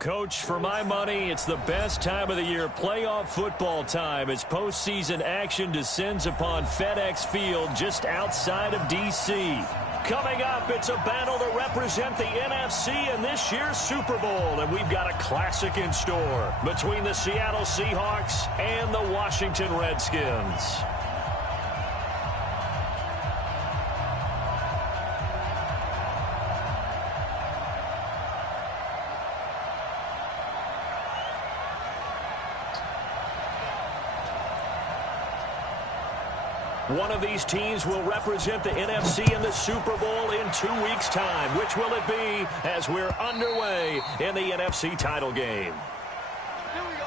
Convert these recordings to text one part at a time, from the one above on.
Coach, for my money, it's the best time of the year, playoff football time, as postseason action descends upon FedEx Field just outside of D.C. Coming up, it's a battle to represent the NFC in this year's Super Bowl, and we've got a classic in store between the Seattle Seahawks and the Washington Redskins. One of these teams will represent the NFC in the Super Bowl in 2 weeks' time. Which will it be as we're underway in the NFC title game? Here we go.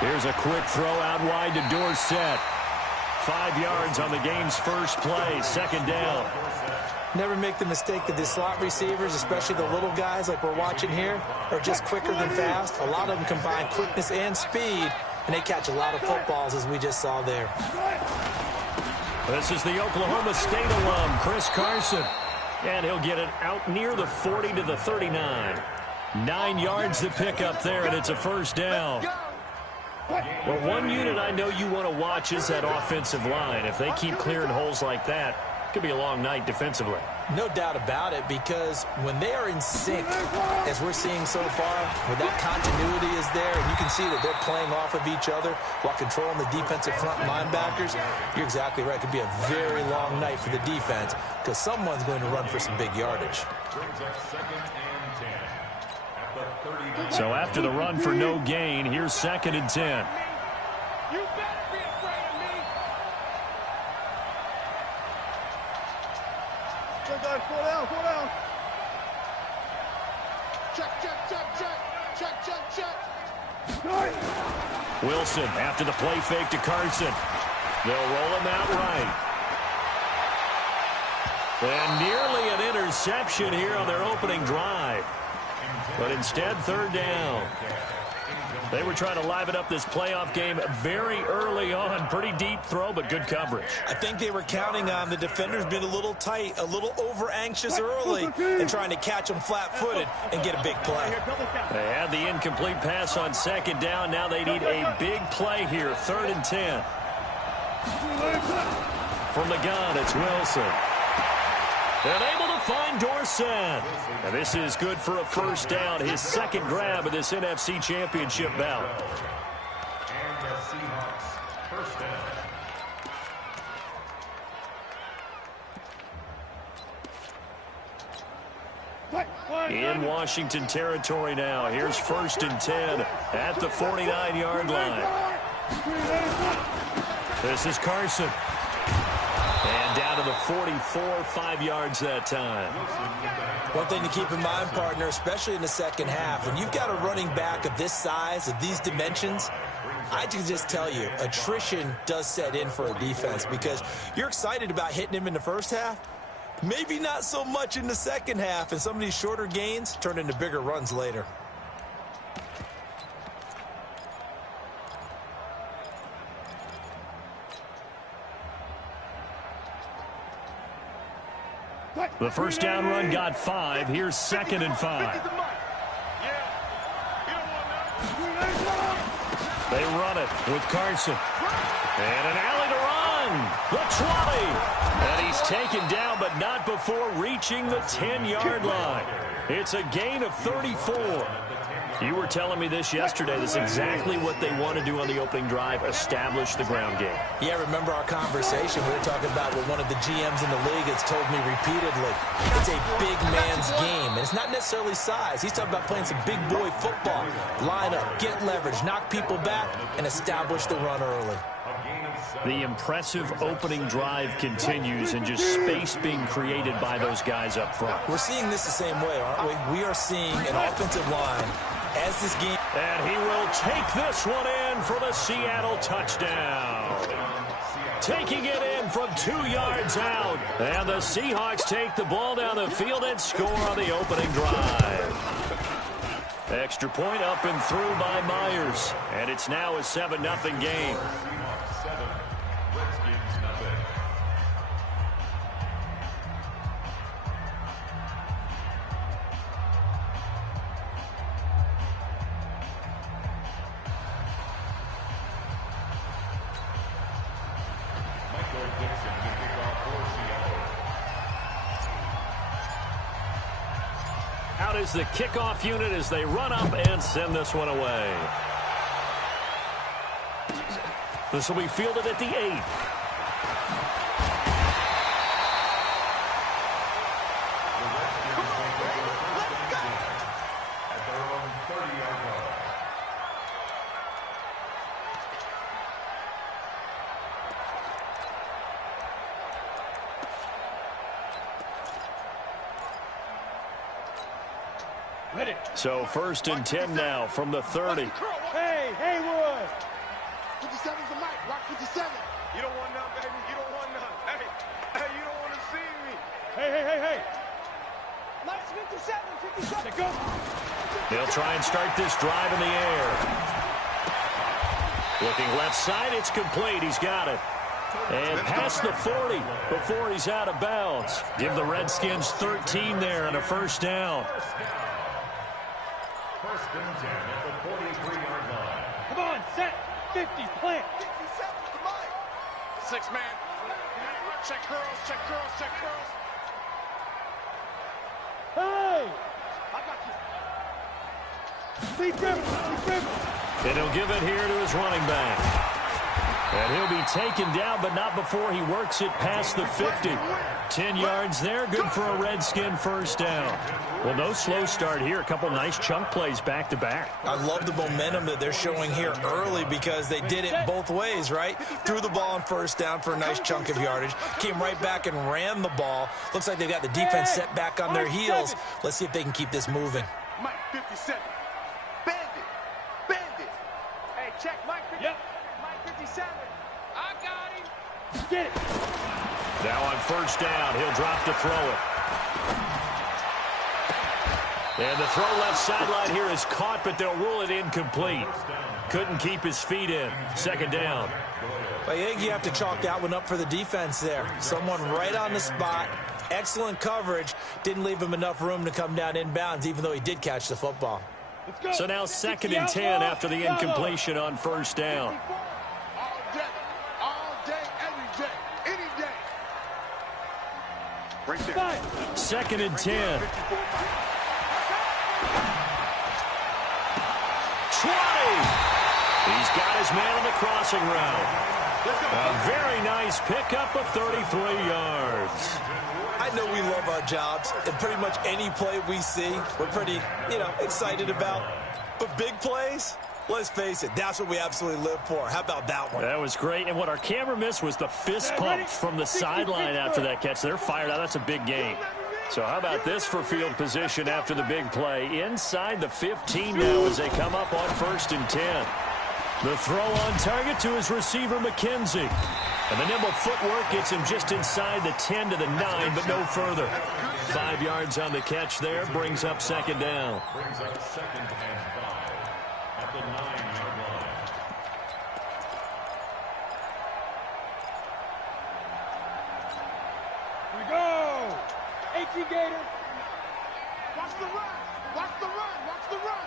Here's a quick throw out wide to Dorsett. 5 yards on the game's first play, second down. Never make the mistake that the slot receivers, especially the little guys like we're watching here, are just quicker than fast. A lot of them combine quickness and speed, and they catch a lot of footballs, as we just saw there. This is the Oklahoma State alum, Chris Carson. And he'll get it out near the 40 to the 39. 9 yards to pick up there, and it's a first down. Well, one unit I know you want to watch is that offensive line. If they keep clearing holes like that, it could be a long night defensively. No doubt about it, because when they are in sync, as we're seeing so far, when that continuity is there, and you can see that they're playing off of each other while controlling the defensive front linebackers, you're exactly right. It could be a very long night for the defense, because someone's going to run for some big yardage. So after the run for no gain, here's 2nd and 10. You better be afraid of me. Good guys, pull down. Check. Wilson after the play fake to Carson. They'll roll him out right. And nearly an interception here on their opening drive. But instead, 3rd down. They were trying to liven up this playoff game very early on. Pretty deep throw, but good coverage. I think they were counting on the defenders being a little tight, a little over-anxious early, and trying to catch them flat-footed and get a big play. They had the incomplete pass on 2nd down. Now they need a big play here, 3rd and 10. From the gun, it's Wilson. And able to find Dorsett. And this is good for a first down. His 2nd grab of this NFC Championship bout. And the Seahawks first down. In Washington territory now. Here's 1st and 10 at the 49-yard line. This is Carson. And down to the 44, 5 yards that time. One thing to keep in mind, partner, especially in the second half, when you've got a running back of this size, of these dimensions, I can just tell you, attrition does set in for a defense, because you're excited about hitting him in the first half, maybe not so much in the second half, and some of these shorter gains turn into bigger runs later. The first down run got 5. Here's 2nd and 5. They run it with Carson. And an alley to run. The 20. And he's taken down, but not before reaching the 10-yard line. It's a gain of 34. You were telling me this yesterday. This is exactly what they want to do on the opening drive, establish the ground game. Yeah, remember our conversation. We were talking about what one of the GMs in the league has told me repeatedly. It's a big man's game, and it's not necessarily size. He's talking about playing some big boy football. Line up, get leverage, knock people back, and establish the run early. The impressive opening drive continues, and just space being created by those guys up front. We're seeing this the same way, aren't we? We are seeing an offensive line as this game. And he will take this one in for the Seattle touchdown. taking it in from 2 yards out. And the Seahawks take the ball down the field and score on the opening drive. Extra point up and through by Myers. And it's now a 7-0 game. Seahawks 7, Redskins 0. Michael Dixon to kick off for Seattle. Out is the kickoff unit as they run up and send this one away. This will be fielded at the 8. At their own 30-yard line. So 1st and 10 now from the 30. Hey, Haywood. 57's the mic. Rock 57. You don't want none, baby. You don't want none. Hey, you don't want to see me. Hey. Mike's 57. Go. They'll try and start this drive in the air. Looking left side, it's complete. He's got it. And past the 40 before he's out of bounds. Give the Redskins 13 there and a first down. 1st and 10 at the 43-yard line. Come on, set. 50, plant. 57's the mic. 6 man. Check curls. Hey! I got you. Speed driven. And he'll give it here to his running back. And he'll be taken down, but not before he works it past the 50. 10 yards there, good for a Redskin first down. Well, no slow start here. A couple nice chunk plays back-to-back. I love the momentum that they're showing here early because they did it both ways, right? Threw the ball on first down for a nice chunk of yardage. Came right back and ran the ball. Looks like they've got the defense set back on their heels. Let's see if they can keep this moving. Mike 57. Bandit. Hey, check Mike 57. Yep. Mike 57. I got him. Get it. Now on first down, he'll drop to throw it. And the throw left sideline here is caught, but they'll rule it incomplete. Couldn't keep his feet in. 2nd down. I think you have to chalk that one up for the defense there. Someone right on the spot. Excellent coverage. Didn't leave him enough room to come down inbounds, even though he did catch the football. So now 2nd and 10 after the incompletion on first down. All day, every day, any day. Right there. 2nd and 10. 20. He's got his man on the crossing route. A very nice pickup of 33 yards. I know we love our jobs, and pretty much any play we see, we're pretty, excited about. But big plays, let's face it, that's what we absolutely live for. How about that one? That was great. And what our camera missed was the fist pump from the sideline after that catch. They're fired out. That's a big game. So how about this for field position after the big play? Inside the 15 now as they come up on 1st and 10. The throw on target to his receiver, McKenzie. And the nimble footwork gets him just inside the 10 to the 9, but no further. 5 yards on the catch there, brings up 2nd down. Brings up 2nd and 5 at the 9-yard line. Here we go. AT Gator. Watch the run. Watch the run. Watch the run.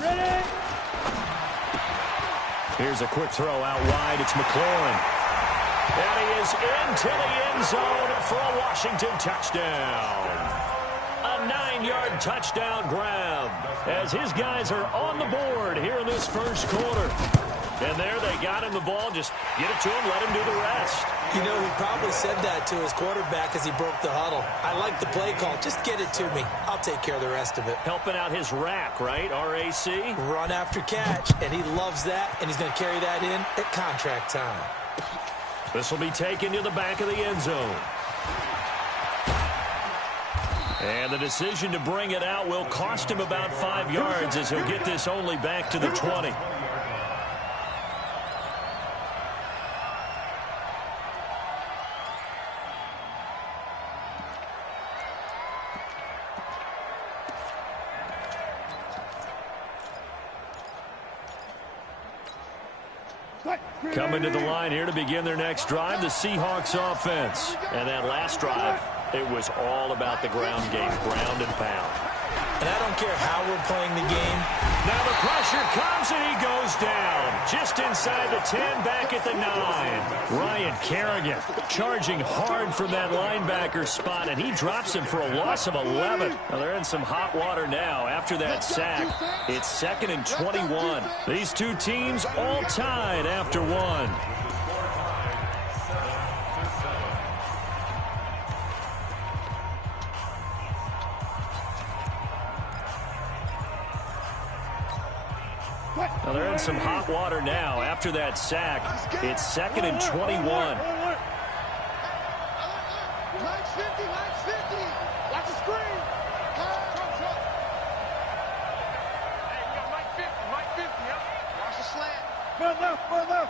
Ready? Here's a quick throw out wide. It's McLaurin. And he is into the end zone for a Washington touchdown. A 9-yard touchdown grab as his guys are on the board here in this first quarter. And there they got him the ball. Just get it to him, let him do the rest. He probably said that to his quarterback as he broke the huddle. I like the play call. Just get it to me. I'll take care of the rest of it. Helping out his rack, right? RAC? Run after catch, and he loves that, and he's going to carry that in at contract time. This will be taken to the back of the end zone. And the decision to bring it out will cost him about 5 yards as he'll get this only back to the 20. Coming to the line here to begin their next drive, the Seahawks offense. And that last drive, it was all about the ground game, ground and pound. And I don't care how we're playing the game. Now the pressure comes and he goes down. Just inside the 10, back at the 9. Ryan Kerrigan charging hard from that linebacker spot, and he drops him for a loss of 11. Now they're in some hot water now after that sack. It's 2nd and 21. These two teams all tied after one. Now they're in some hot water now after that sack. It's 2nd and 21. Mike's 50, Mike's 50. Watch the screen. Hey, we got Mike 50, Mike 50, yep. Watch the slant. Run left, run left.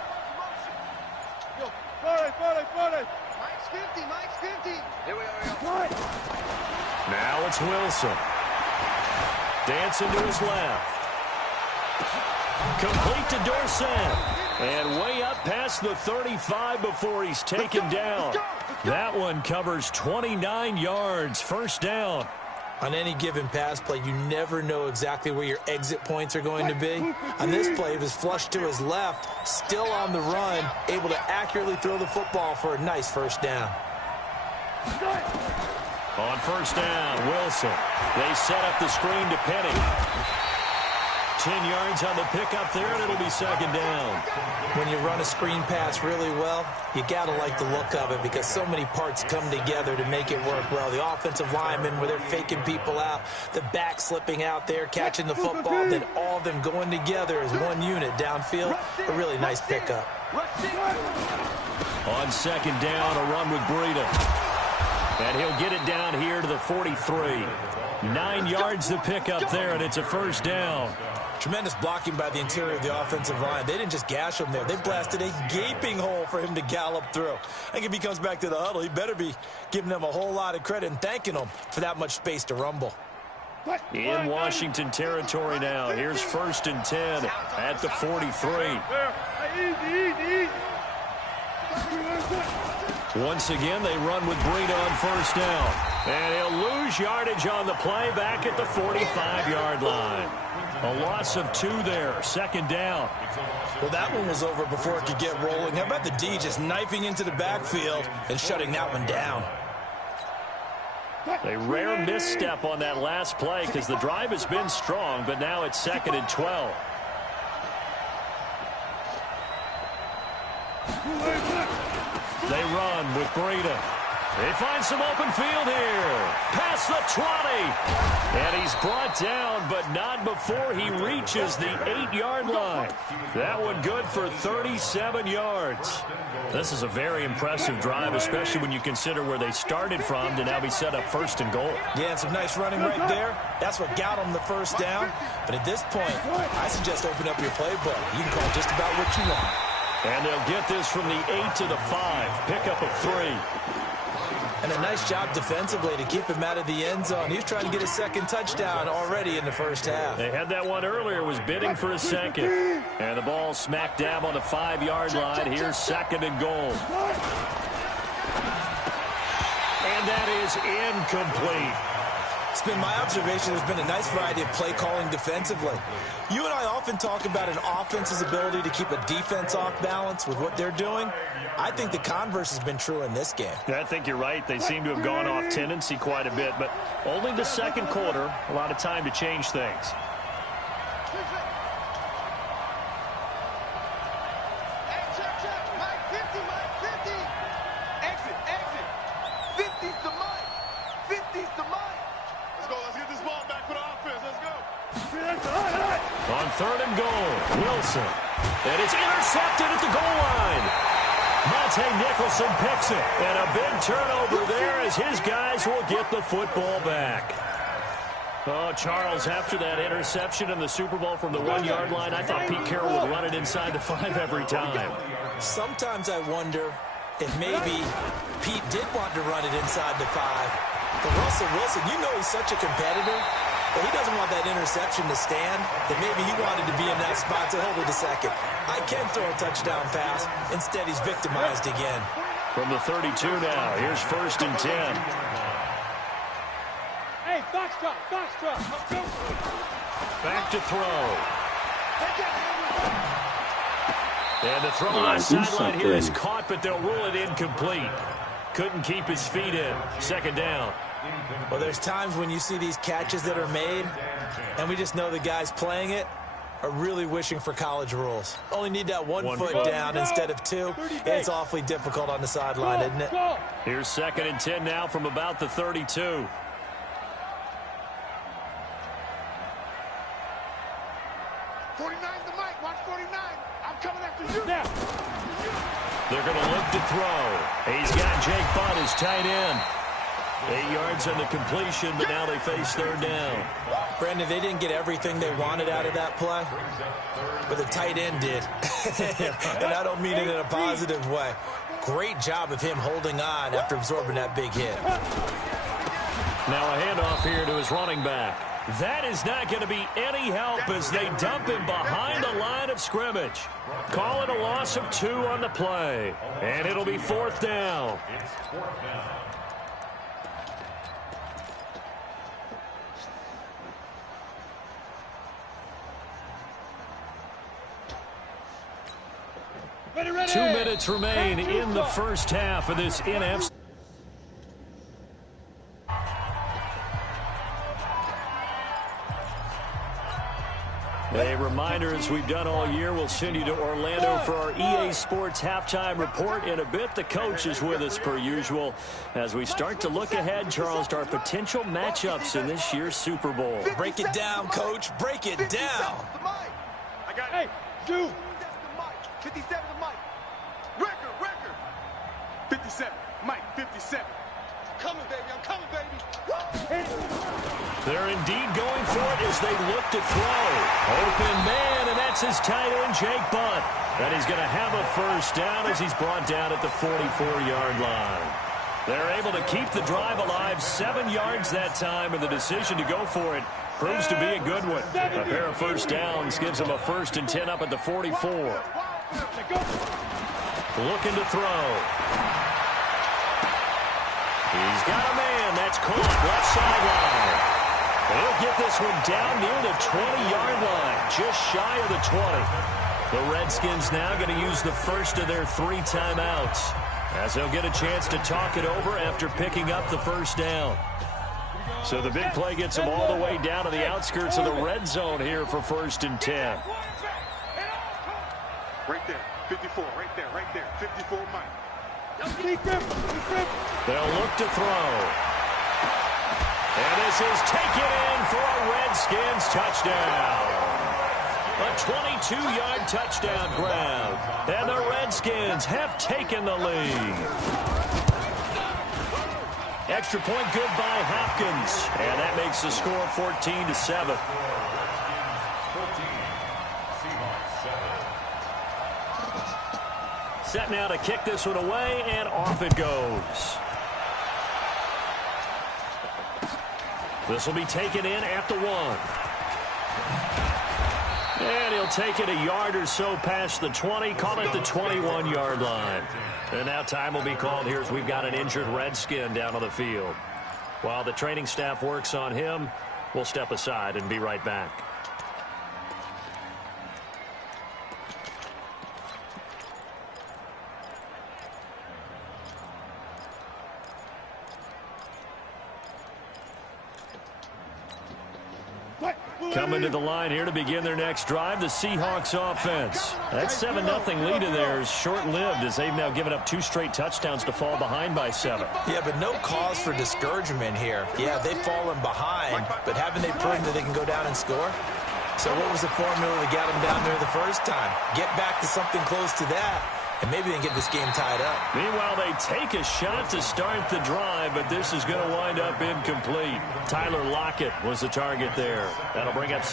Yo, 40. Mike's 50, Mike's 50. Here we go. Now it's Wilson. Dancing to his left. Complete to Dorsett. And way up past the 35 before he's taken down. That one covers 29 yards. First down. On any given pass play, you never know exactly where your exit points are going to be. On this play, it was flushed to his left, still on the run, able to accurately throw the football for a nice first down. On first down, Wilson. They set up the screen to Penny. 10 yards on the pickup there, and it'll be second down. When you run a screen pass really well, you got to like the look of it because so many parts come together to make it work well. The offensive linemen, where they're faking people out, the back slipping out there, catching the football, then all of them going together as one unit downfield. A really nice pickup. On second down, a run with Breida. And he'll get it down here to the 43. 9 yards to pick up there, and it's a first down. Tremendous blocking by the interior of the offensive line. They didn't just gash him there. They blasted a gaping hole for him to gallop through. I think if he comes back to the huddle, he better be giving them a whole lot of credit and thanking them for that much space to rumble. In Washington territory now. Here's 1st and 10 at the 43. Once again, they run with Breida on first down. And he'll lose yardage on the play back at the 45-yard line. A loss of 2 there. Second down. Well, that one was over before it could get rolling. How about the D just knifing into the backfield and shutting that one down? A rare misstep on that last play because the drive has been strong, but now it's 2nd and 12. They run with Breida. They find some open field here. Past the 20. And he's brought down, but not before he reaches the 8-yard line. That one good for 37 yards. This is a very impressive drive, especially when you consider where they started from to now be set up 1st and goal. Yeah, and some nice running right there. That's what got them the first down. But at this point, I suggest open up your playbook. You can call just about what you want. And they'll get this from the 8 to the 5. Pickup of 3. And a nice job defensively to keep him out of the end zone. He's trying to get a second touchdown already in the first half. They had that one earlier, was bidding for a second. And the ball smack dab on the 5-yard line. Here's 2nd and goal. And that is incomplete. It's been my observation there's been a nice variety of play calling defensively. You and I often talk about an offense's ability to keep a defense off balance with what they're doing. I think the converse has been true in this game. Yeah, I think you're right. They seem to have gone off tendency quite a bit, but only the second quarter, a lot of time to change things. On 3rd and goal, Wilson. And it's intercepted at the goal line. Monte Wilson picks it. And a big turnover there as his guys will get the football back. Oh, Charles, after that interception in the Super Bowl from the 1-yard line, I thought Pete Carroll would run it inside the 5 every time. Sometimes I wonder if maybe Pete did want to run it inside the 5. But Russell Wilson, you know he's such a competitor that he doesn't want that interception to stand, that maybe he wanted to be in that spot to hold it a second. I can throw a touchdown pass. Instead, he's victimized again. From the 32 now, here's 1st and 10. Hey, Foxtrot. Back to throw. And the throw on the sideline here is caught, but they'll rule it incomplete. Couldn't keep his feet in. 2nd down. Well, there's times when you see these catches that are made, and we just know the guys playing it are really wishing for college rules. Only need that one foot down instead of 2. It's awfully difficult on the sideline, isn't it? Here's 2nd and 10 now from about the 32. They're going to look to throw. He's got Jake Butt, his tight end. 8 yards on the completion, but now they face 3rd down. Brandon, they didn't get everything they wanted out of that play, but the tight end did. And I don't mean it in a positive way. Great job of him holding on after absorbing that big hit. Now a handoff here to his running back. That is not going to be any help as they dump him behind the line of scrimmage. Call it a loss of 2 on the play. And it'll be 4th down. It's 4th down. Ready. 2 minutes remain in the first half of this NFC. A reminder, as we've done all year, we'll send you to Orlando for our EA Sports halftime report in a bit. The coach is with us per usual as we start to look ahead, Charles, to our potential matchups in this year's Super Bowl. Break it down, Coach. Break it down. I got it. Hey, Stu. 57 to Mike. Record. 57. Mike, 57. Coming, baby. I'm coming, baby. They're indeed going for it as they look to throw. Open man, and that's his tight end, Jake Butt. And he's going to have a 1st down as he's brought down at the 44-yard line. They're able to keep the drive alive, 7 yards that time, and the decision to go for it proves to be a good one. A pair of 1st downs gives him a 1st and 10 up at the 44. Looking to throw. He's got a man. That's caught left sideline. They'll get this one down near the 20-yard line, just shy of the 20. The Redskins now going to use the first of their 3 timeouts as they'll get a chance to talk it over after picking up the 1st down. So the big play gets them all the way down to the outskirts of the red zone here for 1st and 10. Right there, 54, right there, 54, Mike. They'll look to throw. And this is taken in for a Redskins touchdown. A 22-yard touchdown grab. And the Redskins have taken the lead. Extra point good by Hopkins. And that makes the score 14-7. Set now to kick this one away, and off it goes. This will be taken in at the 1. And he'll take it a yard or so past the 20, call it the 21-yard line. And now time will be called here as we've got an injured Redskin down on the field. While the training staff works on him, we'll step aside and be right back. Coming to the line here to begin their next drive, the Seahawks offense. That 7-0 lead of theirs short-lived as they've now given up 2 straight touchdowns to fall behind by 7. Yeah, but no cause for discouragement here. Yeah, they've fallen behind, but haven't they proven that they can go down and score? So what was the formula that got them down there the first time? Get back to something close to that, and maybe they can get this game tied up. Meanwhile, they take a shot to start the drive, but this is going to wind up incomplete. Tyler Lockett was the target there. That'll bring up...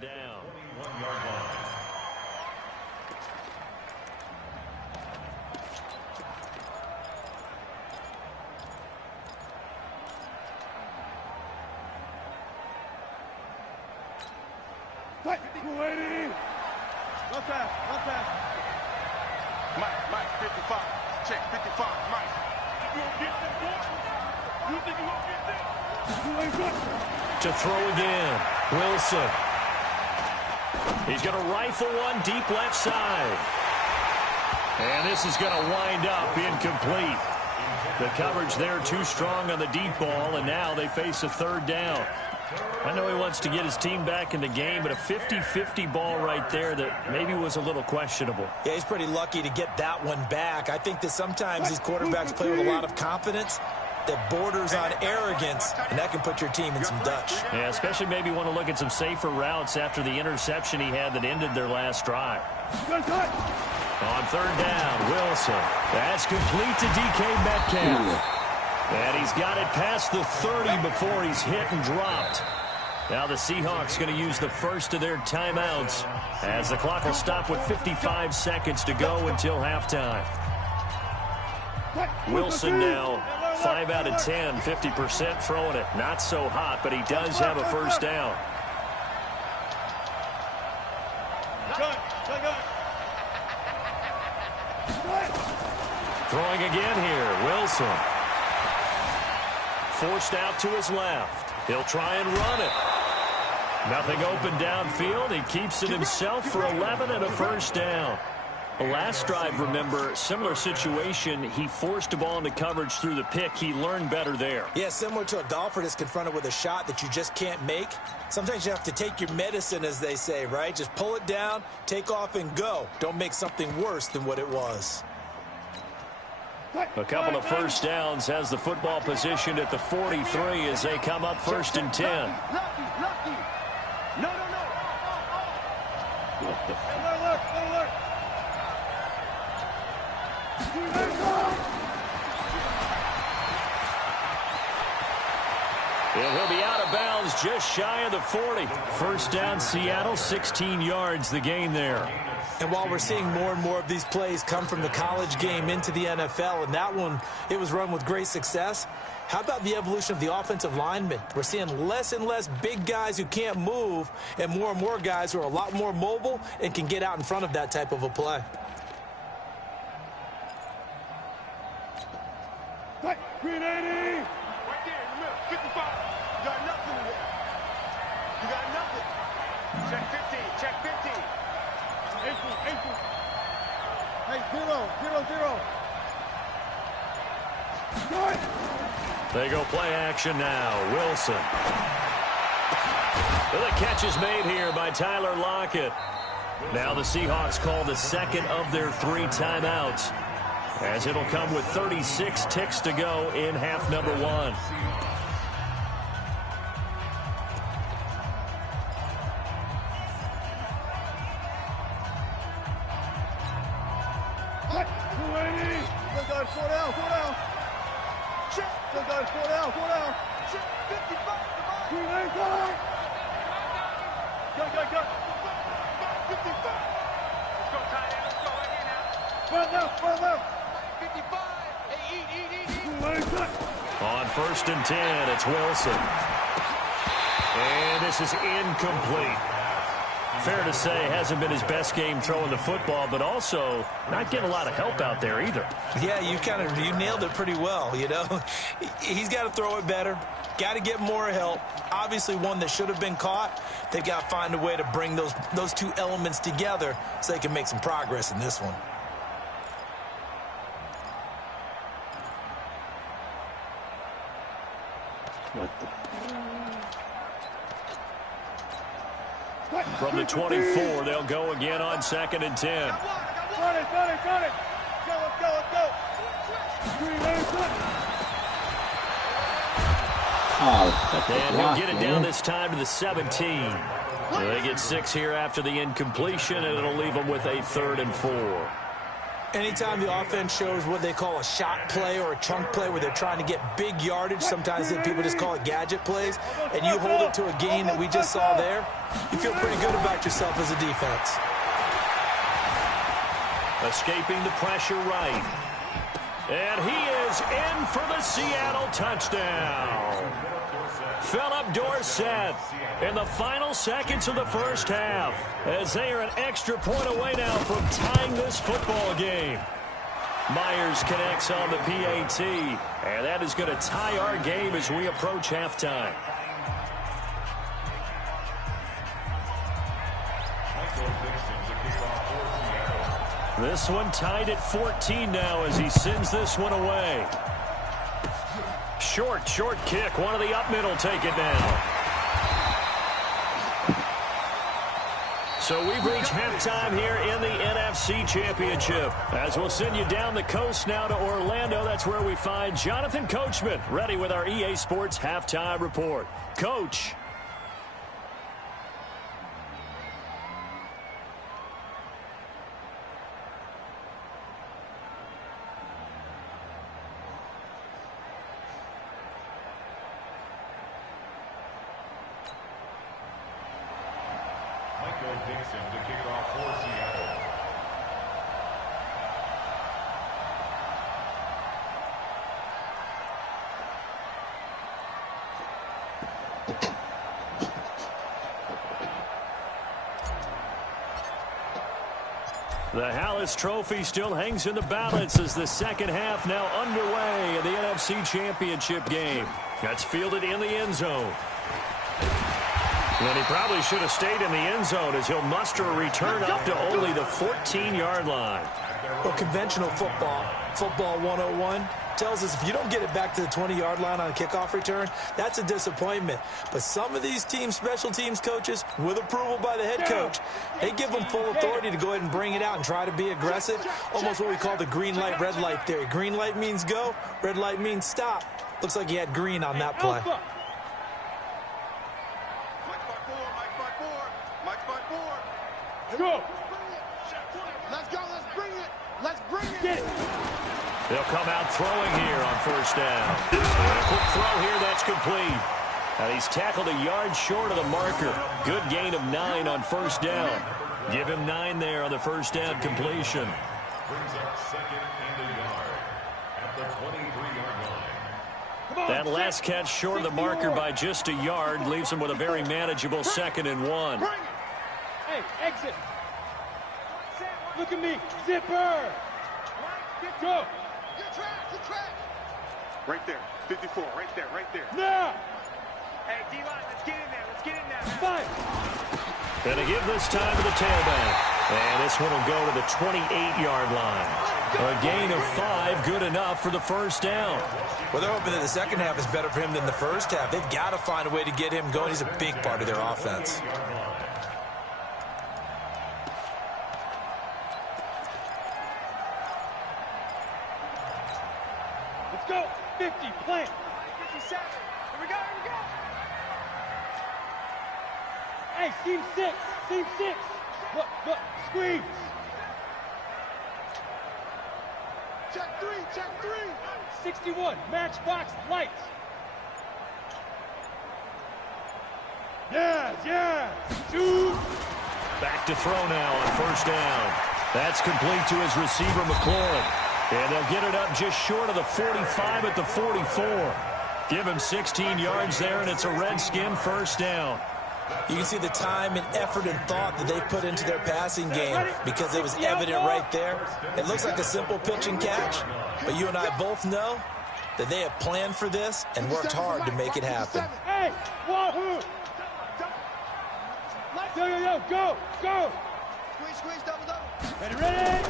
down. 1 yard line. One time. Mike, 55. Check, 55, Mike. You gonna get this, boy? You think you gonna get this? To throw again, Wilson. He's going to rifle one deep left side. And this is going to wind up incomplete. The coverage there too strong on the deep ball, and now they face a third down. I know he wants to get his team back in the game, but a 50-50 ball right there that maybe was a little questionable. Yeah, he's pretty lucky to get that one back. I think that sometimes these quarterbacks play with a lot of confidence that borders on arrogance, and that can put your team in some Dutch. Yeah, especially maybe want to look at some safer routes after the interception he had that ended their last drive. On third down, Wilson. That's complete to DK Metcalf. And he's got it past the 30 before he's hit and dropped. Now the Seahawks going to use the first of their timeouts as the clock will stop with 55 seconds to go until halftime. Wilson now 5 out of 10, 50% throwing it. Not so hot, but he does have a first down. Throwing again here, Wilson. Forced out to his left. He'll try and run it. Nothing open downfield. He keeps it himself for 11 and a first down. The last drive, remember, similar situation. He forced a ball into coverage through the pick. He learned better there. Yeah, similar to a golfer that's confronted with a shot that you just can't make. Sometimes you have to take your medicine, as they say, right? Just pull it down, take off, and go. Don't make something worse than what it was. A couple of first downs has the football positioned at the 43 as they come up first and 10. Lucky. No. And he'll be out of bounds just shy of the 40. First down, Seattle, 16 yards the gain there. And while we're seeing more and more of these plays come from the college game into the NFL, and that one, it was run with great success, how about the evolution of the offensive linemen? We're seeing less and less big guys who can't move and more guys who are a lot more mobile and can get out in front of that type of a play. Green 80. Right there in the middle, 55. You got nothing in there. You got nothing. Check 15, check 15. 8. Hey, 0. They go play action now. Wilson. Well, the catch is made here by Tyler Lockett. Now the Seahawks call the second of their 3 timeouts, as it'll come with 36 ticks to go in half number 1. On first and 10, it's Wilson. And this is incomplete. Fair to say, hasn't been his best game throwing the football, but also not getting a lot of help out there either. Yeah, you nailed it pretty well, you know. He's got to throw it better, got to get more help. Obviously one that should have been caught. They've got to find a way to bring those two elements together so they can make some progress in this one. From the 24, they'll go again on 2nd and 10. Got it. Go. And he'll get it down this time to the 17. They get 6 here after the incompletion, and it'll leave them with a 3rd and 4. Anytime the offense shows what they call a shot play or a chunk play where they're trying to get big yardage, sometimes people just call it gadget plays, and you hold it to a gain that we just saw there, you feel pretty good about yourself as a defense. Escaping the pressure right. And he is in for the Seattle touchdown. Philip Dorsett in the final seconds of the first half as they are an extra point away now from tying this football game. Myers connects on the PAT, and that is going to tie our game as we approach halftime. This one tied at 14 now as he sends this one away. Short kick. One of the up middle take it now. So we've reached halftime here in the NFC Championship. As we'll send you down the coast now to Orlando. That's where we find Jonathan Coachman ready with our EA Sports Halftime Report. Coach. The Hallis Trophy still hangs in the balance as the second half now underway in the NFC Championship game. That's fielded in the end zone. And he probably should have stayed in the end zone as he'll muster a return up to only the 14-yard line. Well, conventional football 101, tells us if you don't get it back to the 20-yard line on a kickoff return, that's a disappointment. But some of these teams, special teams coaches, with approval by the head coach, they give them full authority to go ahead and bring it out and try to be aggressive. Almost what we call the green light, red light theory. Green light means go, red light means stop. Looks like he had green on that play. Go. Let's go. Let's bring it. Get it. They'll come out throwing here on first down. And a quick throw here that's complete. And he's tackled a yard short of the marker. Good gain of 9 on first down. Give him 9 there on the first down completion. Brings up 2nd and a yard at the 23-yard line. That last catch short of the marker by just a yard leaves him with a very manageable 2nd and 1. Hey, exit. Look at me. Zipper. Go. Good track. Right there. 54. Right there. Now. Hey, D-line, let's get in there. 5. Gonna give this time to the tailback. And this one will go to the 28-yard line. A gain of 5, good enough for the first down. Well, they're hoping that the second half is better for him than the first half. They've got to find a way to get him going. He's a big part of their offense. Let's go. 50, plant. 57. Here we go. Hey, seam 6. Look, squeeze. Check 3. 61, matchbox lights. Yeah. 2. Back to throw now on first down. That's complete to his receiver, McLaurin. And they'll get it up just short of the 45 at the 44. Give him 16 yards there, and it's a Redskin first down. You can see the time and effort and thought that they put into their passing game because it was evident right there. It looks like a simple pitch and catch, but you and I both know that they have planned for this and worked hard to make it happen. Hey, Wahoo! Go! Squeeze, double. Ready?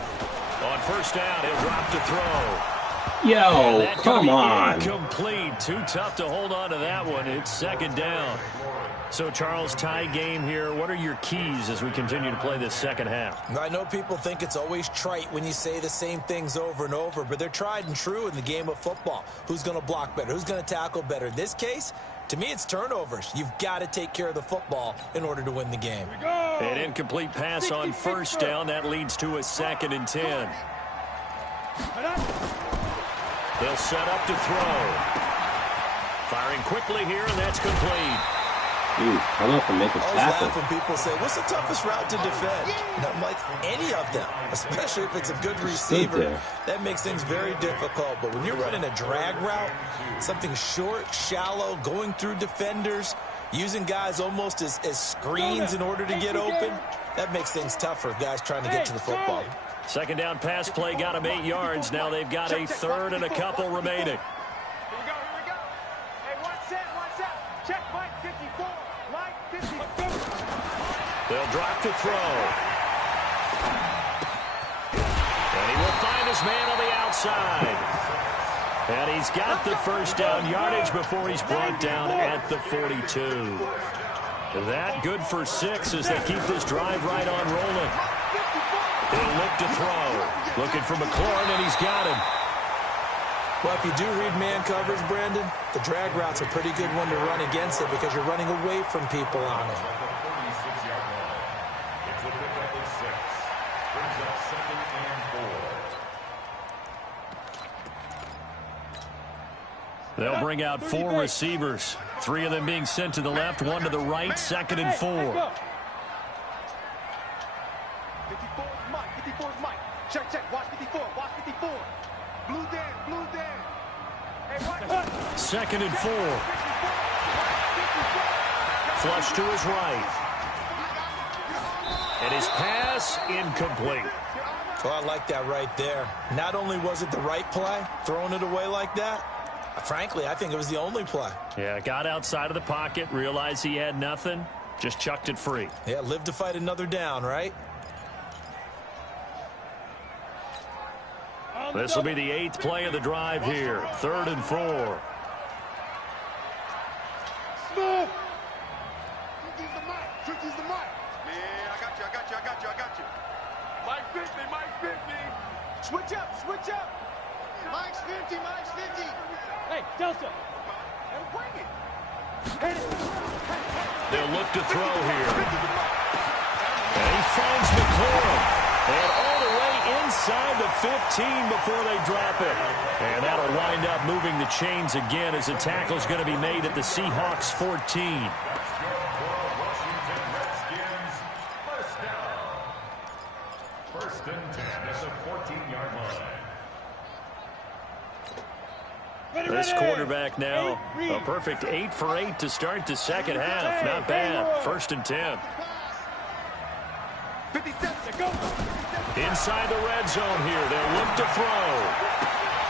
On first down, he'll drop to throw. Yo, come on. Incomplete. Too tough to hold on to that one. It's second down. So, Charles, tie game here. What are your keys as we continue to play this second half? I know people think it's always trite when you say the same things over and over, but they're tried and true in the game of football. Who's going to block better? Who's going to tackle better? In this case, to me, it's turnovers. You've got to take care of the football in order to win the game. An incomplete pass on first down. That leads to a 2nd and 10. They'll set up to throw. Firing quickly here, and that's complete. Dude, I don't know if I make a tackle. I always laugh when people say, what's the toughest route to defend? And I'm like, any of them, especially if it's a good receiver. That makes things very difficult. But when you're running a drag route, something short, shallow, going through defenders, using guys almost as screens in order to get open, that makes things tough for guys trying to get to the football. Second down pass play got them 8 yards. Now they've got a third and a couple remaining. Here we go. Hey, one set. Check Mike 54. Mike 54. They'll drop to throw. And he will find his man on the outside. And he's got the first down yardage before he's brought down at the 42. That good for 6 as they keep this drive right on rolling. He'll look to throw. Looking for McLaurin, and he's got him. Well, if you do read man coverage, Brandon, the drag route's a pretty good one to run against it because you're running away from people on it. It's a pickup of 6. Brings up 2nd and 4. They'll bring out 4 receivers. 3 of them being sent to the left, 1 to the right, 2nd and 4. 54 is Mike. Check. Watch 54. Blue Dan. Hey, watch. 2nd and 4. Flush to his right. And his pass incomplete. Oh, I like that right there. Not only was it the right play, throwing it away like that, frankly, I think it was the only play. Yeah, got outside of the pocket, realized he had nothing, just chucked it free. Yeah, live to fight another down, right? This will be the 8th play of the drive here. 3rd and 4. Smooth. Tricky's the mic. Yeah, I got you. Mike 50. Switch up. Mike's 50. Hey, Delta. And bring it. They'll look to throw here. And he finds McLaurin. And all the way inside the 15 before they drop it. And that'll wind up moving the chains again as the tackle's going to be made at the Seahawks 14. First and 10 at the 14-yard line. This quarterback now, a perfect 8 for 8 to start the second half. Not bad. 1st and 10. 57. Go. Inside the red zone here. They'll look to throw.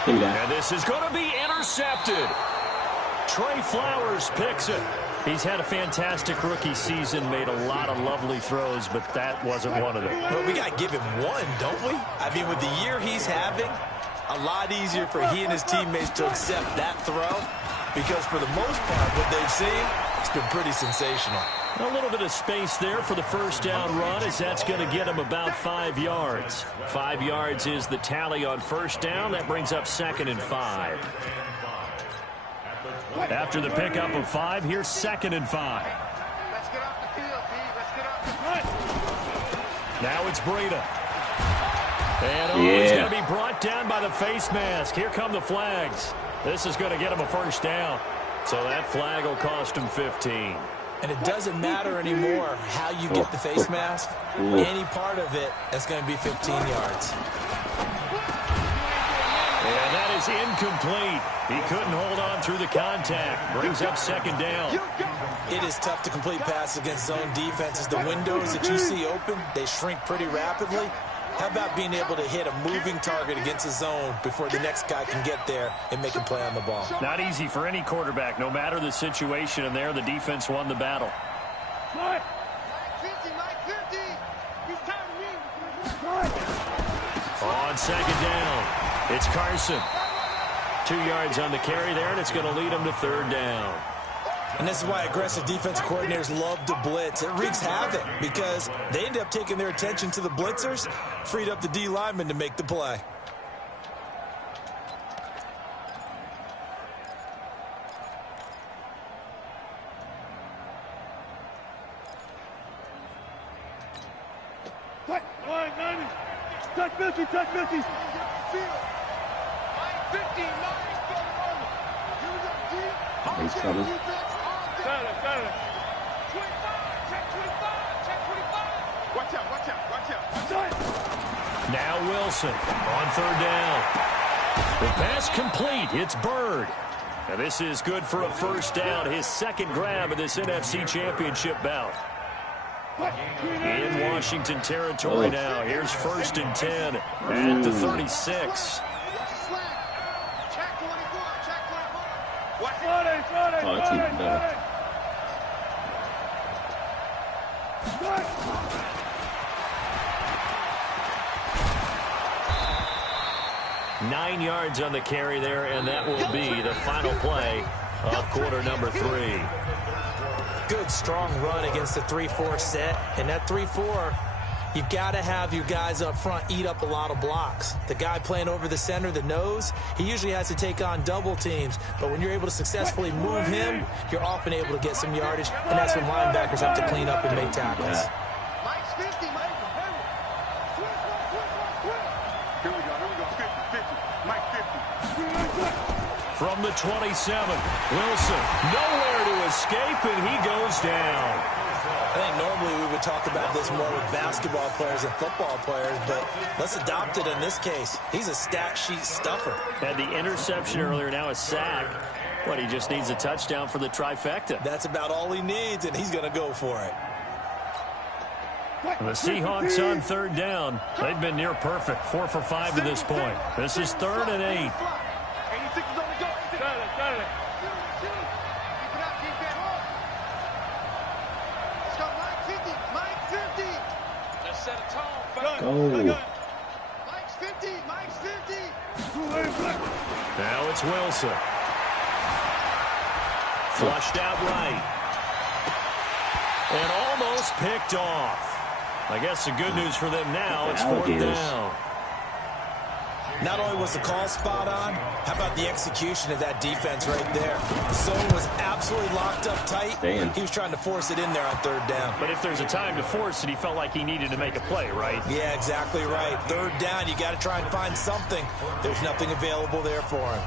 And this is going to be intercepted. Trey Flowers picks it. He's had a fantastic rookie season, made a lot of lovely throws, but that wasn't one of them. Well, we got to give him one, don't we? I mean, with the year he's having, a lot easier for he and his teammates to accept that throw because for the most part, what they've seen, it's been pretty sensational. A little bit of space there for the first down run as that's going to get him about 5 yards. 5 yards is the tally on first down. That brings up 2nd and 5. After the pickup of 5, here's 2nd and 5. Let's get off the field, B. Let's get off the field. Now it's Breida. And he's going to be brought down by the face mask. Here come the flags. This is going to get him a first down. So that flag will cost him 15. And it doesn't matter anymore how you get the face mask. Any part of it, that's going to be 15 yards. And that is incomplete. He couldn't hold on through the contact. Brings up second down. It is tough to complete passes against zone defenses. The windows that you see open, they shrink pretty rapidly. How about being able to hit a moving target against a zone before the next guy can get there and make a play on the ball? Not easy for any quarterback, no matter the situation, and there the defense won the battle. Mike 50, Mike 50. He's time to win. On second down, it's Carson. 2 yards on the carry there, and it's going to lead him to third down. And this is why aggressive defensive coordinators love to blitz. It wreaks havoc because they end up taking their attention to the blitzers, freed up the D lineman to make the play. Touch 50, touch 50. Mike 50, He's coming. Got it. 25, check 25. Watch out. Now Wilson on third down. The pass complete. It's Byrd. Now this is good for a first down. His second grab of this NFC Championship bout. In Washington territory now. Here's 1st and 10 at the 36. Oh, it's even better. Nine yards on the carry there, and that will be the final play of quarter number 3. Good, strong run against the 3-4 set. And that 3-4, you've got to have your guys up front eat up a lot of blocks. The guy playing over the center, the nose, he usually has to take on double teams. But when you're able to successfully move him, you're often able to get some yardage. And that's when linebackers have to clean up and make tackles. Yeah. Mike's 50, Mike. Here we go. 50. Mike 50. From the 27, Wilson nowhere to escape, and he goes down. I think normally we would talk about this more with basketball players and football players, but let's adopt it in this case. He's a stat sheet stuffer. Had the interception earlier, now a sack. But he just needs a touchdown for the trifecta. That's about all he needs, and he's going to go for it. The Seahawks on third down. They've been near perfect, 4 for 5 to this point. This is 3rd and 8. 86 is on the go. Got it. Let's go, Mike 50. Let's set a tone. Go. Mike's 50. Now it's Wilson. Flushed out right. And almost picked off. I guess the good news for them now, it's 4th down. Not only was the call spot on, how about the execution of that defense right there? The zone was absolutely locked up tight. Damn. He was trying to force it in there on 3rd down. But if there's a time to force it, he felt like he needed to make a play, right? Yeah, exactly right. 3rd down, you got to try and find something. There's nothing available there for him.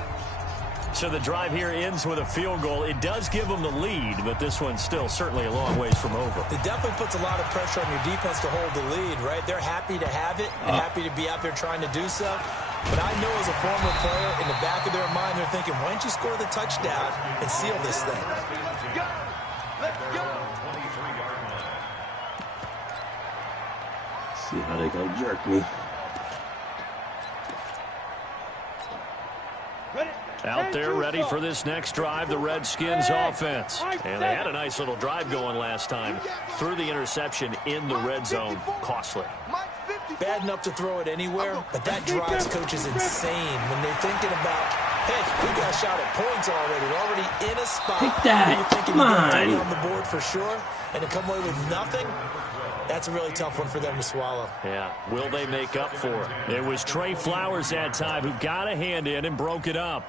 So the drive here ends with a field goal. It does give them the lead, but this one's still certainly a long ways from over. It definitely puts a lot of pressure on your defense to hold the lead, right? They're happy to have it and happy to be out there trying to do so. But I know as a former player, in the back of their mind, they're thinking, why don't you score the touchdown and seal this thing? Let's go. See how they go jerk me. Out there ready for this next drive, the Redskins offense. And they had a nice little drive going last time. Threw the interception in the red zone. Costly. Bad enough to throw it anywhere, but that drives coaches insane when they're thinking about, hey, we got a shot at points already. We're already in a spot. Take that. You're thinking Come you're going to on. on the board for sure, and to come away with nothing, that's a really tough one for them to swallow. Yeah, will they make up for it? It was Trey Flowers that time who got a hand in and broke it up.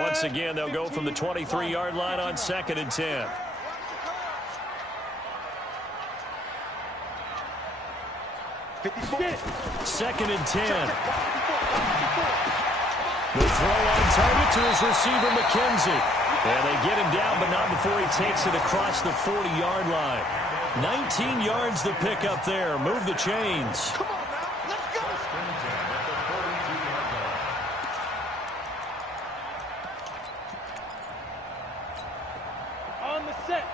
Once again, they'll go from the 23-yard line on 2nd and 10. Second and 10. The throw on target to his receiver, McKenzie. And they get him down, but not before he takes it across the 40-yard line. 19 yards to pick up there. Move the chains. Come on now, let's go. On the set.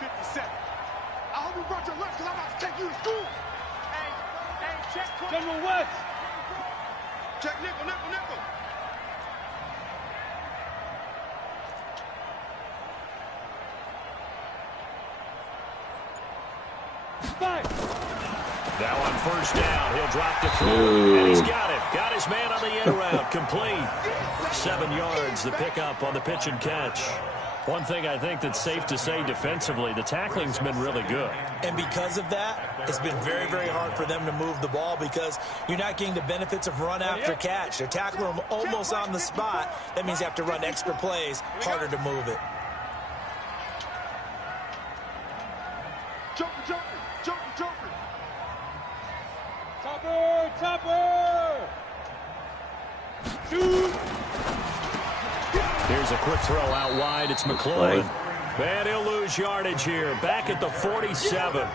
57. I hope you brought your lunch because I'm about to take you to school. Hey, check. General West. Check nickel. Now on first down, he'll drop the throw, and he's got it. Got his man on the end route, complete. 7 yards, the pickup on the pitch and catch. One thing I think that's safe to say defensively, the tackling's been really good. And because of that, it's been very, very hard for them to move the ball because you're not getting the benefits of run after catch. They're tackling them almost on the spot. That means you have to run extra plays, harder to move it. Joker. Topper. Shoot. Here's a quick throw out wide. It's McLaurin. And he'll lose yardage here. Back at the 47.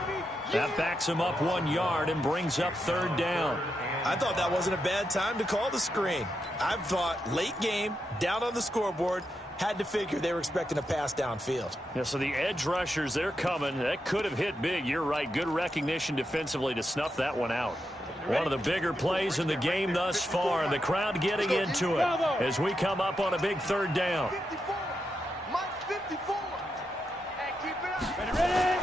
That backs him up 1 yard and brings up third down. I thought that wasn't a bad time to call the screen. I thought late game, down on the scoreboard, had to figure they were expecting a pass downfield. Yeah, so the edge rushers, they're coming. That could have hit big. You're right. Good recognition defensively to snuff that one out. One of the bigger plays in the game thus far. The crowd getting into it as we come up on a big third down. 54. Mike 54. Hey, keep it up. Ready.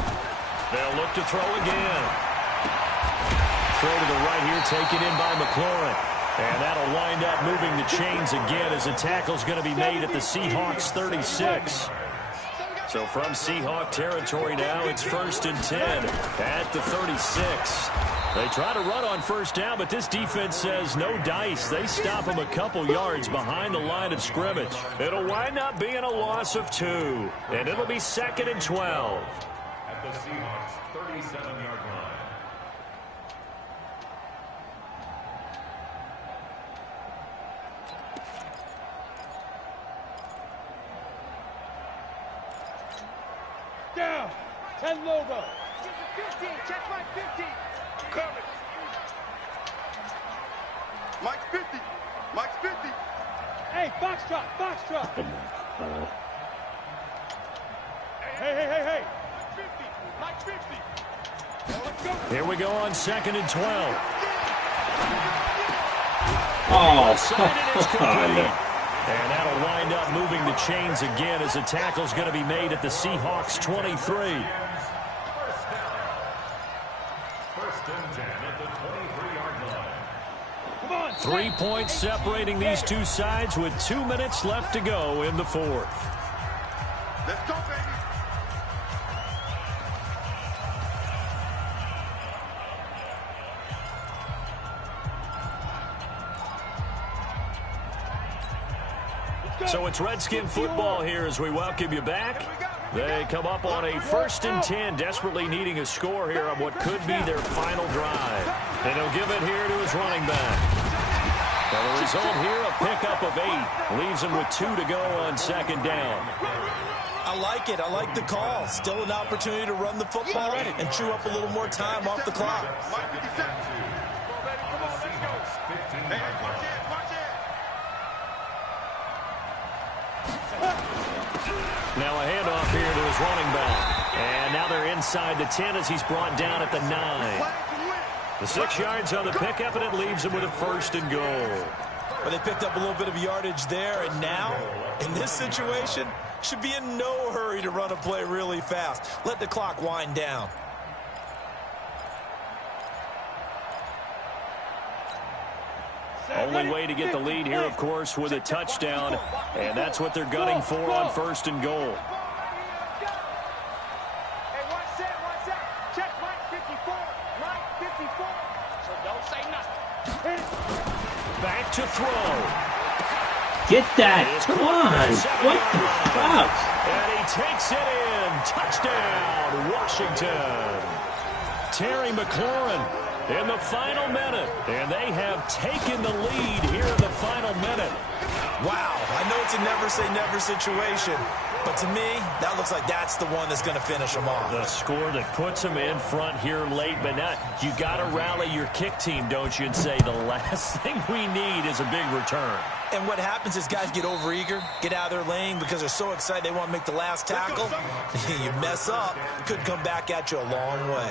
They'll look to throw again. Throw to the right here, taken in by McLaurin. And that'll wind up moving the chains again as the tackle's going to be made at the Seahawks 36. So from Seahawk territory now, it's 1st and 10 at the 36. They try to run on first down, but this defense says no dice. They stop them a couple yards behind the line of scrimmage. It'll wind up being a loss of 2, and it'll be 2nd and 12. At the Seahawks 37-yard line. Down. 10 logo. 15. Check Mike 15. Coming. Mike's 50. Mike's 50. Hey, foxtrot. Come on. Hey. 50. Mike 50. Let's go. Here we go on 2nd and 12. Oh, Sighted, it's complete. And that'll wind up moving the chains again as the tackle's going to be made at the Seahawks 23. First and 10 at the 23-yard line. Come on. 3 points separating these two sides with 2 minutes left to go in the 4th. Let's go, baby. So it's Redskin football here as we welcome you back. They come up on a 1st and 10, desperately needing a score here on what could be their final drive. And he'll give it here to his running back. Now the result here, a pickup of 8. Leaves him with 2 to go on 2nd down. I like it. I like the call. Still an opportunity to run the football and chew up a little more time off the clock. Mike 57. Come on, baby. Come on, let's go. Hey, watch it. Now a handoff here to his running back. And now they're inside the 10 as he's brought down at the 9. The 6 yards on the pickup, and it leaves him with a 1st and goal. But they picked up a little bit of yardage there, and now, in this situation, should be in no hurry to run a play really fast. Let the clock wind down. Only way to get the lead here, of course, with a touchdown, and that's what they're gunning for on 1st and goal. Hey, watch that. Check Mike 54. Mike 54. So don't say nothing. Back to throw. Get that. Come on. What the fuck? And he takes it in. Touchdown, Washington. Terry McLaurin in the final minute. And they have taken the lead here in the final minute. Wow, I know it's a never-say-never situation, but to me, that looks like that's the one that's going to finish them off. The score that puts them in front here late, but now you got to rally your kick team, don't you, and say the last thing we need is a big return. And what happens is guys get overeager, get out of their lane because they're so excited they want to make the last tackle. You mess up, could come back at you a long way.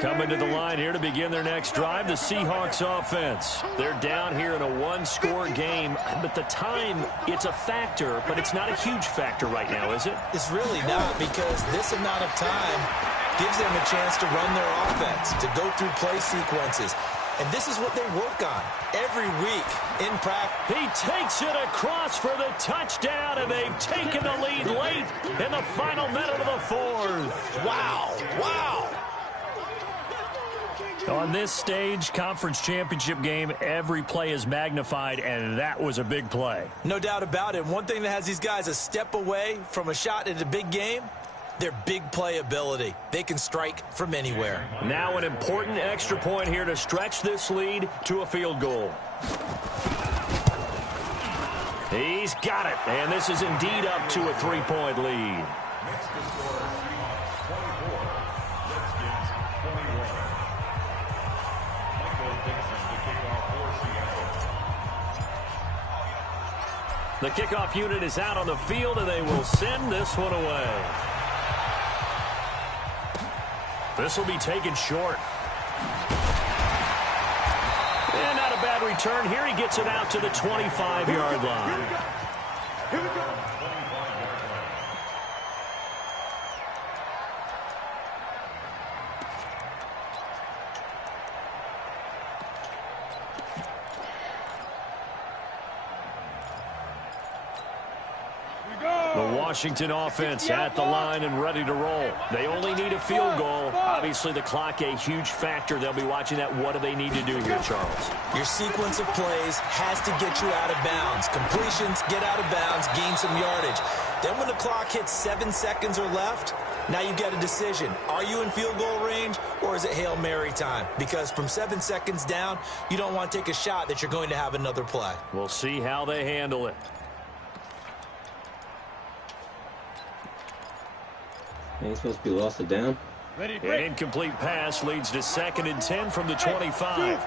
Coming to the line here to begin their next drive, the Seahawks offense. They're down here in a one-score game, but the time, it's a factor, but it's not a huge factor right now, is it? It's really not, because this amount of time gives them a chance to run their offense, to go through play sequences. And this is what they work on every week in practice. He takes it across for the touchdown, and they've taken the lead late in the final minute of the fourth. Wow, wow. On this stage, conference championship game, every play is magnified, and that was a big play. No doubt about it. One thing that has these guys a step away from a shot at a big game, their big play ability. They can strike from anywhere. Now an important extra point here to stretch this lead to a field goal. He's got it, and this is indeed up to a three-point lead. The kickoff unit is out on the field, and they will send this one away. This will be taken short. And not a bad return. Here he gets it out to the 25-yard line. Here we go. The Washington offense at the line and ready to roll. They only need a field goal. Obviously, the clock a huge factor. They'll be watching that. What do they need to do here, Charles? Your sequence of plays has to get you out of bounds. Completions, get out of bounds, gain some yardage. Then when the clock hits 7 seconds or left, now you've got a decision. Are you in field goal range, or is it Hail Mary time? Because from 7 seconds down, you don't want to take a shot that you're going to have another play. We'll see how they handle it. Ain't supposed to be lost it down. An incomplete pass leads to 2nd and 10 from the 25.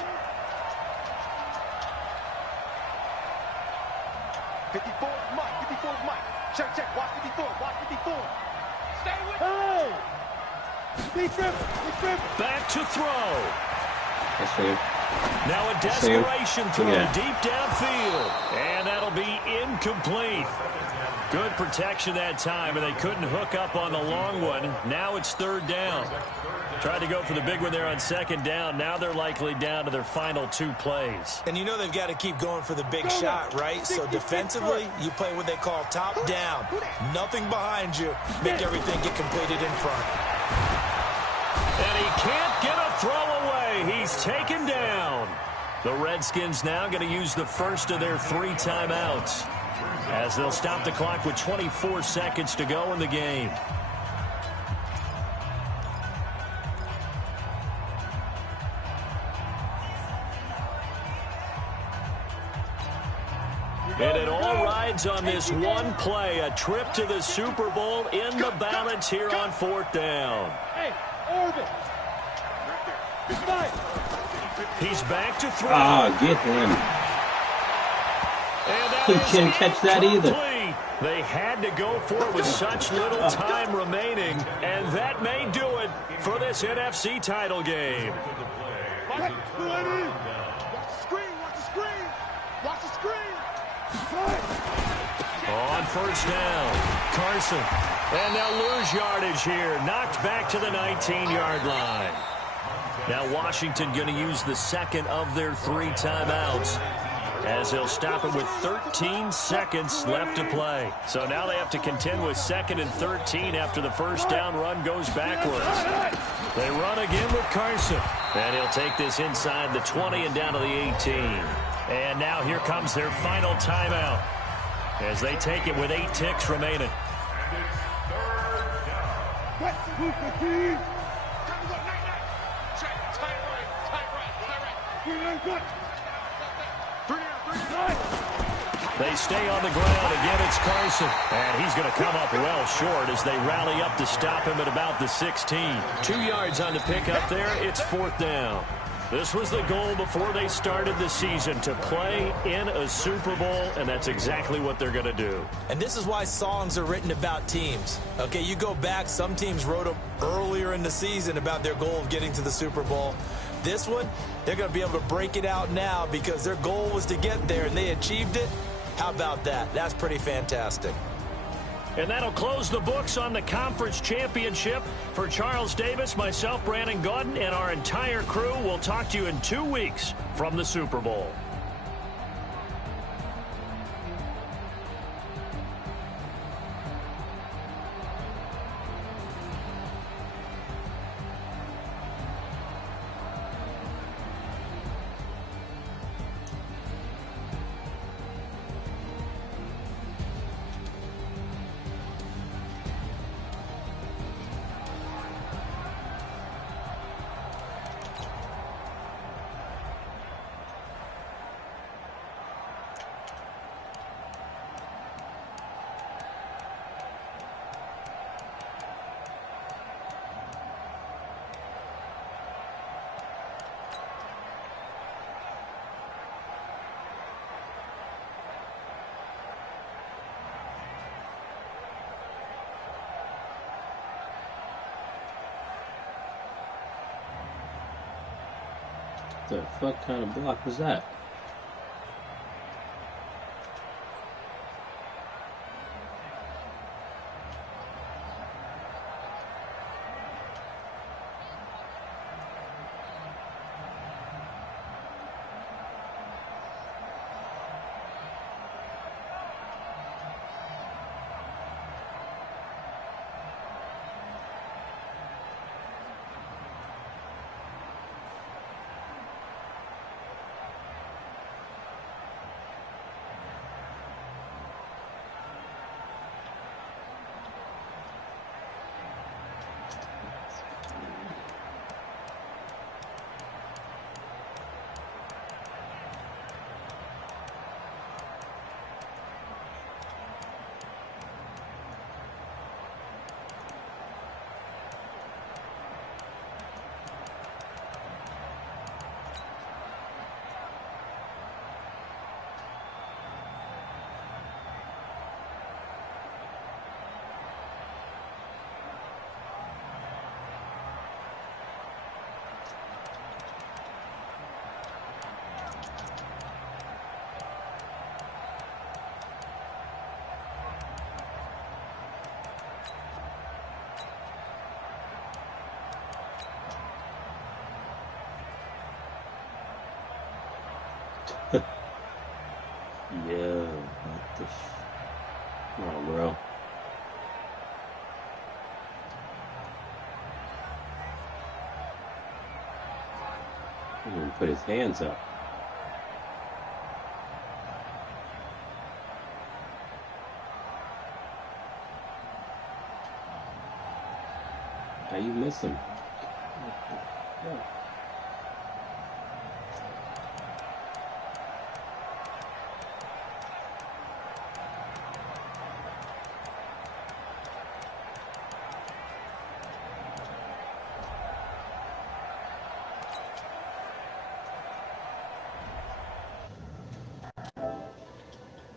54 Mike. 54 Mike. Check, check. Watch 54. Watch 54. Stay with me. Hey! Back to throw. That's fair. Now a desperation throw deep downfield. And that'll be incomplete. Good protection that time, and they couldn't hook up on the long one. Now it's 3rd down. Tried to go for the big one there on 2nd down. Now they're likely down to their final 2 plays. And you know they've got to keep going for the big shot, right? So defensively, you play what they call top down. Nothing behind you. Make everything get completed in front. And he can't get a throw away. He's taken down. The Redskins now going to use the first of their 3 timeouts, as they'll stop the clock with 24 seconds to go in the game. And it all rides on this one play, a trip to the Super Bowl in the balance here on 4th down. Hey, Orbit. He's back to throw. Ah, get him. He couldn't catch that either. They had to go for it with such little time remaining, and that may do it for this NFC title game. Watch the screen. Watch the screen. Watch the screen. On 1st down, Carson. And they'll lose yardage here. Knocked back to the 19-yard line. Now Washington going to use the 2nd of their 3 timeouts. as they'll stop it with 13 seconds left to play. So now they have to contend with 2nd and 13 after the first down run goes backwards. They run again with Carson. And he'll take this inside the 20 and down to the 18. And now here comes their final timeout as they take it with 8 ticks remaining. They stay on the ground. Again, it's Carson. And he's going to come up well short as they rally up to stop him at about the 16. 2 yards on the pickup there. It's 4th down. This was the goal before they started the season, to play in a Super Bowl, and that's exactly what they're going to do. And this is why songs are written about teams. Okay, you go back, some teams wrote them earlier in the season about their goal of getting to the Super Bowl. This one, they're going to be able to break it out now because their goal was to get there, and they achieved it. How about that? That's pretty fantastic. And that'll close the books on the conference championship. For Charles Davis, myself, Brandon Gaudin, and our entire crew, we'll talk to you in 2 weeks from the Super Bowl. The fuck kind of block was that? Yeah, what the Come on, bro. He didn't put his hands up. How you miss him? Yeah.